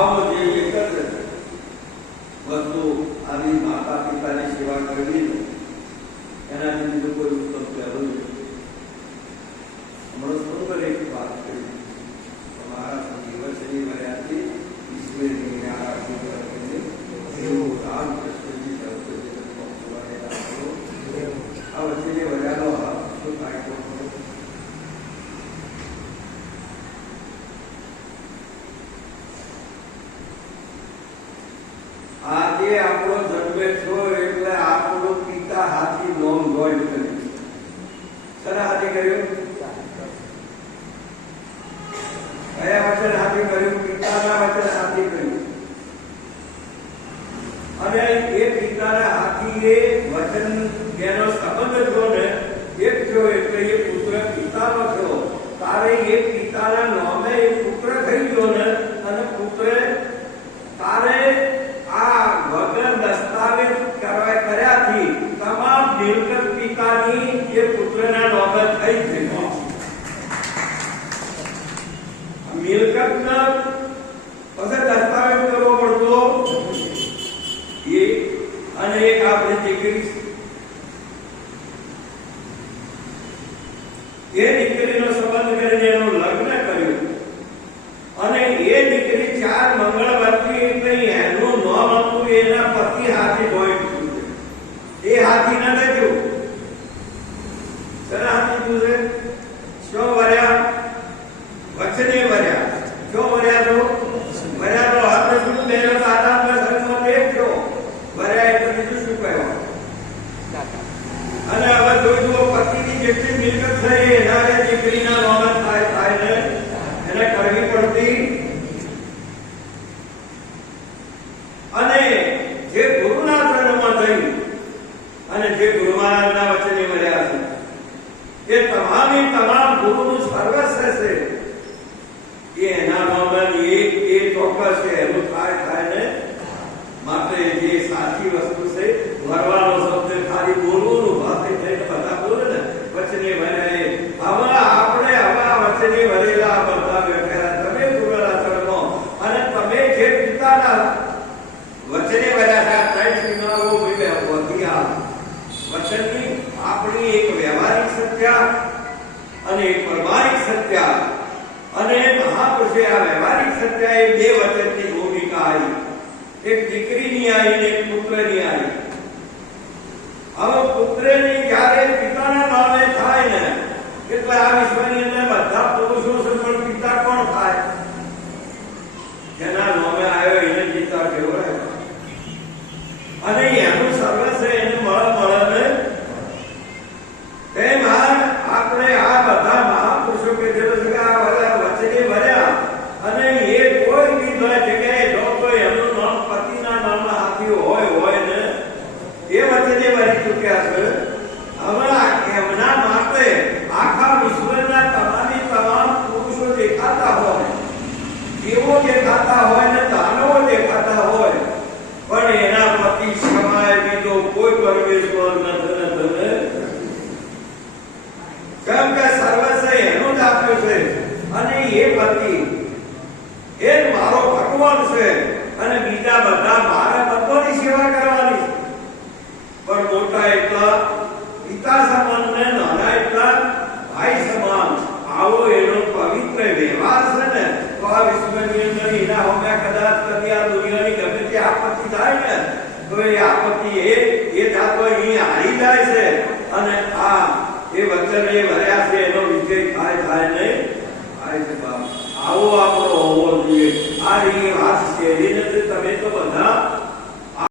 આવો જે એક જ વસ્તુ આવી માતા પિતાની સેવા કરવી એનાથી બીજું કોઈ ઉત્તમ કહેવું નથી. હમણાં સુંદર એક વાત કરી તમારા સંજીવનની મર્યાદાથી ઈશ્વરની આરાધના કરીને એવું રામકૃષ્ણજી આ વચ્ચે જે વજાનો શું થાય તો આજે આપણો જન્મે છો એટલે આપણો પિતા હાથી નોમ જોઈન કર્યું. સરા હાથી કર્યું? કયા વચન હાથી કર્યું? પિતાના વચન હાથી કર્યું. અને એ પિતાના હાથી એ વચન જેનો સંબંધ થયો ને એક થયો એટલે એ પુત્ર પિતાનો થયો. તારે એ પિતાના નામે એ પુત્ર થઈ ગયો ને અને પુત્રે તારે આ વગર દસ્તાવેજ કર્યાથી તમામ મિલકત પિતાની એ પુત્રના નામે થઈ ગઈ. મિલકતના પછી દસ્તાવેજ કરવો પડતો એ અને એક આપણે દીકરી એ દીકરીનો સંબંધ કરીને એનું લગ્ન કર્યું અને એ દીકરી 4 મંગળવર્તી એટલે એનું નામ હતું એના પતિ હાથી જોયું. એ હાથી ન થયું. સર હાથી જોશે શું વર્યા વચને વર્યા શું વર્યા તો વર્યા તો હાથ શું મેરો દાદા સંગમાં એક થયો વર્યા એટલે બીજું શું કહેવાય. અને હવે જોઈજો પતિની જેટલી મિલકત થઈ એના એ દીકરીના નામ થાય ને એને કરવી પડતી. અને જે ગુરુના ચરણમાં જઈ અને જે ગુરુ મહારાજના વચને મળ્યા છે એ તમામ ગુરુનું સર્વસ્વ છે એ એના નામ એ ચોક્કસ છે એનું થાય ને માટે જે સાચી વસ્તુ છે વરવાનો શબ્દ ખાલી બોલવાનું ભાષે થઈને બધા બોલે ને વચને મળ્યા હવે આપણે આ વચને મળેલા બધા બેઠેલા તમે ગુરુના ચરણમાં અને તમે જે પિતાના વચને મળ્યા છે ત્રણ સીમાઓ વધી આ વચનની આપણી એક વ્યવહારિક સત્ય અને એક પ્રમાણિક સત્ય અને મહાપુરુષે આ વ્યવહારિક સત્ય એ બે વચનની ભૂમિકા આવી. એક દીકરીની આવી ને એક પુત્રની આવી. હવે પુત્રની જ્યારે પિતાના નામે થાય ને એટલે આ વિશ્વની અંદર બધા પુરુષો છે પણ પિતા કોણ થાય? જેના નામે આવ્યો એને પિતા કહેવાય. અને એનું સર્વસ્વ એને મળે તેમ આપણે આ બધા મહાપુરુષો કે જે વચને ભર્યા અને એ કોઈ બી જગ્યાએ જો કોઈ એનું નામ પતિના નામના હાથી હોય ને એ વચને ભરી ચૂક્યા છે. હવે એમના માટે આખા વિશ્વના તમામ પુરુષો દેખાતા હોય એવો દેખાતા હોય ને દાનવો દેખાતા હોય પણ એના પતિ સમાય બીજો કોઈ પરમેશ્વર નથી. કેમ કે સર્વસ્વ એનું જ આપ્યું છે અને એ પતિ એ મારો ભગવાન છે અને બીજા બધા મારા ભગવાનની સેવા કરવાની. પણ મોટા એટલા પિતા સમાન ને નાના એટલા ભાઈ સમાન આવો એનો પવિત્ર વ્યવહાર છે ને તો આ વિશ્વની અંદર એના હોમ્યા કદાચ કદી આ દુનિયાની ગમે તે આપત્તિ થાય ને તો એ આપત્તિ એ જાતો અહીં હારી જાય છે અને આ એ વચન એ ભર્યા છે એનો વિજય થાય નહીં થાય છે. બાપ આવો આપણો હોવો જોઈએ. આ એ વાત શેરી નથી. તમે તો બધા